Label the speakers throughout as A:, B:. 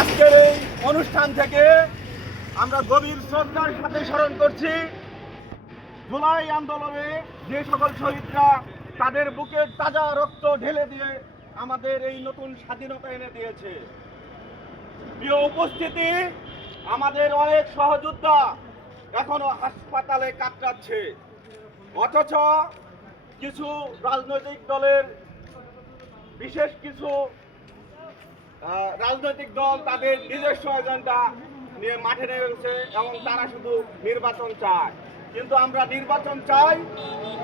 A: আজকের এই অনুষ্ঠান থেকে আমরা গভীর শ্রদ্ধার সাথে স্মরণ করছি। জুলাই আন্দোলনে যে সকল শহীদরা তাদের বুকের তাজা রক্ত ঢেলে দিয়ে আমাদের এই নতুন স্বাধীনতা এনে দিয়েছে। প্রিয় উপস্থিতি, আমাদের অনেক সহযোদ্ধা এখনও হাসপাতালে কাতরাচ্ছে। অথচ কিছু রাজনৈতিক দলের বিশেষ কিছু রাজনৈতিক দল তাদের নিজস্ব এজেন্ডা নিয়ে মাঠে নেমেছে এবং তারা শুধু নির্বাচন চায়। কিন্তু আমরা নির্বাচন চাই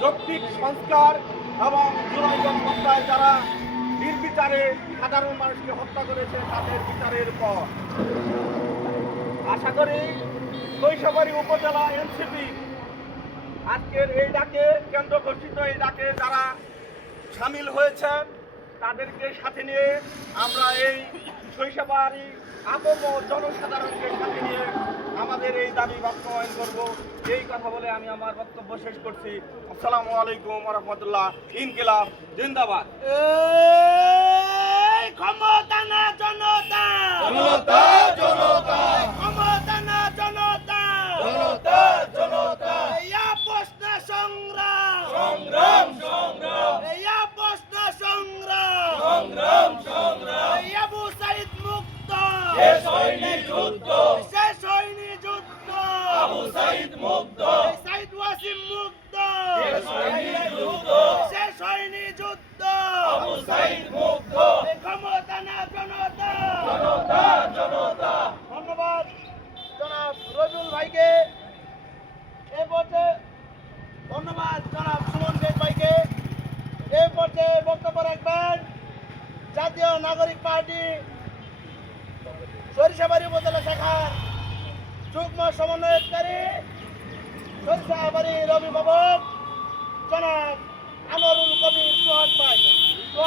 A: যৌক্তিক সংস্কার এবং জুলাই হত্যায় যারা নির্বিচারে সাধারণ মানুষকে হত্যা করেছে তাদের বিচারের পর। আশা করি কৈশবাড়ি উপজেলা এনসিপি আজকের এই ডাকে কেন্দ্র ঘোষিত এই ডাকে যারা সামিল হয়েছেন তাদেরকে সাথে নিয়ে আমরা এই শৈশবাড়ি আগম জনসাধারণকে সাথে নিয়ে আমাদের এই দাবি বাস্তবায়ন করব। এই কথা বলে আমি আমার বক্তব্য শেষ করছি। আসসালামু আলাইকুম রহমতুল্লাহ। ইনকিলাব জিন্দাবাদ। ক্ষমতা না জনতা
B: জনতা। জনতা
A: ক্ষমতা না জনতা
B: জনতা জনতা
A: ইয়া প্রশ্ন সংগ্রাম
B: সংগ্রাম সংগ্রাম
A: ইয়া প্রশ্ন সংগ্রাম
B: সংগ্রাম সংগ্রাম
A: আবু সাইদ মুক্ত
B: শেষ হয়নি যুদ্ধ
A: শেষ হয়নি যুদ্ধ
B: আবু সাইদ মুক্ত
A: সাইদ ওয়াসিম মুক্ত
B: শেষ হয়নি যুদ্ধ
A: শেষ হয়নি যুদ্ধ
B: সাইদ মুক্ত
A: ক্ষমতা না জনতা।
B: জনতা জনতা।
A: ধন্যবাদ। জনাব রবিউল ভাইকে এ পর্যায়ে ধন্যবাদ জনাব সুমন শেখ ভাইকে। এ পর্যায়ে বক্তব্য রাখবেন জাতীয় নাগরিক পার্টি সরিষাবাড়ি উপজেলা শাখার যুগ্ম সমন্বয়কারী সরিষাবাড়ি রবি ভবন। জনাব ভাই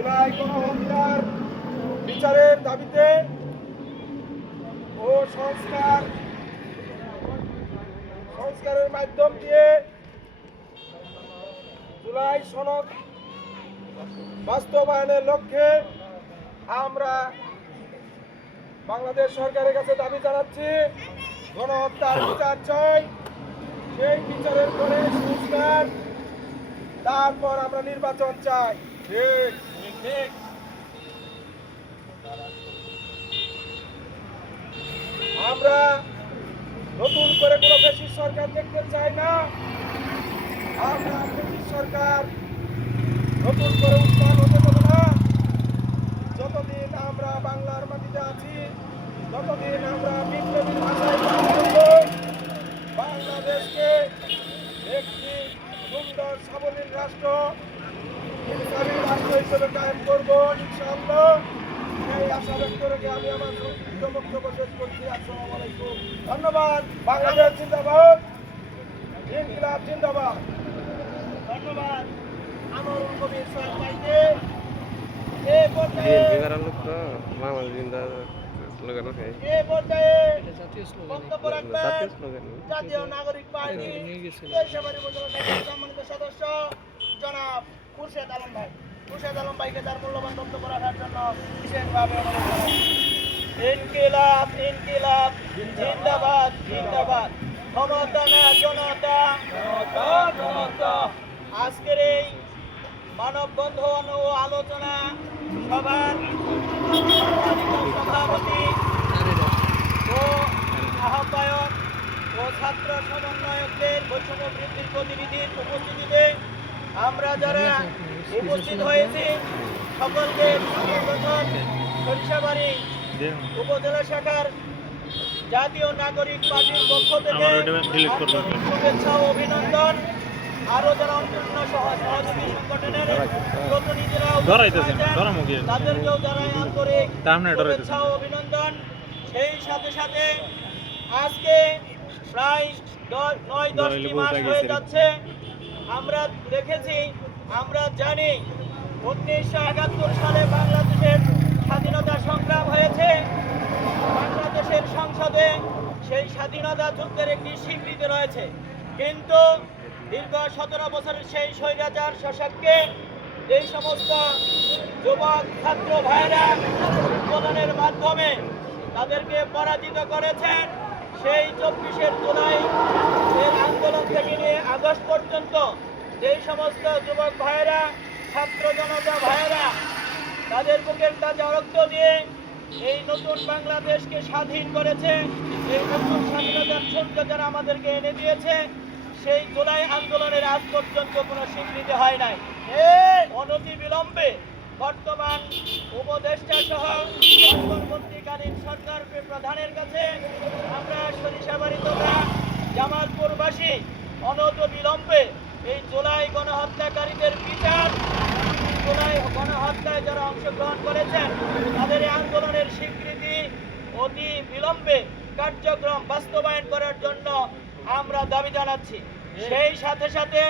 A: জুলাই গণহত্যার বিচারের দাবিতে ও সংস্কার, সংস্কারের মাধ্যম দিয়ে জুলাই সনদ বাস্তবায়নের লক্ষ্যে আমরা বাংলাদেশ সরকারের কাছে দাবি জানাচ্ছি, গণহত্যার বিচার চাই। সেই বিচারের পরে সংস্কার, তারপর আমরা নির্বাচন চাই। ঠিক। আমরা নতুন করে কোনো বেশি সরকার দেখতে চাই না। আমরা ব্রিটিশ সরকার নতুন করে উত্থান হতে দেবো না। যতদিন আমরা বাংলার মাটিতে আছি, ততদিন আমরা বিপ্লবী ভাষায় বাংলাদেশকে একটি সুন্দর, সাবলীল রাষ্ট্র ইসলামী রাষ্ট্র হিসেবে কায়েম করব ইনশাআল্লাহ এই আশা ব্যক্ত রেখে আমি আমার সংক্ষিপ্ত বক্তব্য শেষ করছি আসসালামু আলাইকুম ধন্যবাদ বাংলাদেশ জিন্দাবাদ। ইনকিলাব জিন্দাবাদ ধন্যবাদ আমার কবির সাহেব ভাইকে এ পর্যায়ে
C: বিএনপি করার লোক তো মামা জিন্দা স্লোগান। আছে
A: এ পর্যায়ে বক্তব্য রাখবেন জাতীয় নাগরিক পার্টি।
D: নিয়ে গেছিল।
A: জয়সাবাড়ি উপজেলা শাখার সম্মানিত সদস্য জনাব খুরশেদ আলম ভাই। খুরশেদ আলম ভাইকে তার মূল্যবান বক্তব্য রাখার জন্য বিশেষভাবে। ইনকিলাব ইনকিলাব, জিন্দাবাদ জিন্দাবাদ। ক্ষমতা না, জনতা। আজকের এই মানববন্ধন ও আলোচনা সভার সভাপতি ও আহ্বায়ক ও ছাত্র সমন্বয়কদের বৈষম্য বৃদ্ধির প্রতিনিধির উপস্থিতিতে আমরা যারা উপস্থিত হয়েছি সকলকে সরিষাবাড়ি উপজেলা শাখার জাতীয় নাগরিক পার্টির পক্ষ থেকে শুভেচ্ছা ও অভিনন্দন।
D: আরও যারা অন্যান্য সহ- সহযোগী সংগঠনের প্রতিনিধিরা তাদেরকেও জানাই আন্তরিক। শুভেচ্ছা ও অভিনন্দন। সেই সাথে সাথে আজকে প্রায় নয় দশটি মাস হয়ে যাচ্ছে। আমরা দেখেছি, আমরা জানি উনিশশো একাত্তর সালে বাংলাদেশের স্বাধীনতা সংগ্রাম হয়েছে। বাংলাদেশের সংসদে সেই স্বাধীনতা যুদ্ধের একটি স্বীকৃতি রয়েছে। কিন্তু দীর্ঘ সতেরো বছরের সেই স্বৈরাচার শাসককে এই সমস্ত যুবক, ছাত্র ভাইরা আন্দোলনের মাধ্যমে তাদেরকে পরাজিত করেছেন। সেই চব্বিশের জুলাই এর আন্দোলন থেকে নিয়ে আগস্ট পর্যন্ত যেই সমস্ত যুবক ভাইয়েরা, ছাত্র জনতা ভাইয়েরা, তাদের বুকের তাজা রক্ত দিয়ে এই নতুন বাংলাদেশকে স্বাধীন করেছে, এই নতুন স্বাধীনতার সূর্য যারা আমাদেরকে এনে দিয়েছে, সেই জুলাই আন্দোলনের আজ পর্যন্ত কোনো স্বীকৃতি হয় নাই। অনতি বিলম্বে বর্তমান উপদেষ্টা সহ অন্তর্বর্তীকালীন সরকার প্রধানের কাছে আমরা সরিষাবাড়ি তথা জামালপুরবাসী অনত বিলম্বে এই জুলাই গণহত্যাকারীদের বিচার জুলাই গণহত্যায় যারা অংশগ্রহণ করেছেন তাদের আন্দোলনের স্বীকৃতি অতি বিলম্বে কার্যক্রম বাস্তবায়ন করার জন্য আমরা দাবি জানাচ্ছি। সেই সাথে সাথে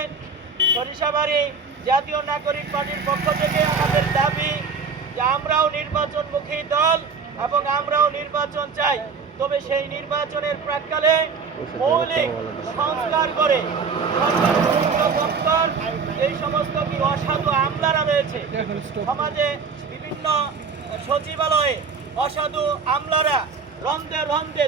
D: সরিষাবাড়ি জাতীয় নাগরিক পার্টির পক্ষ থেকে আমাদের দাবি যে আমরাও নির্বাচনমুখী দল এবং আমরাও নির্বাচন চাই। তবে সেই নির্বাচনের প্রাককালে মৌলিক সংস্কার করে দপ্তর এই সমস্ত কি অসাধু আমলারা রয়েছে? সমাজে বিভিন্ন সচিবালয়ে অসাধু আমলারা রন্ধে রন্ধে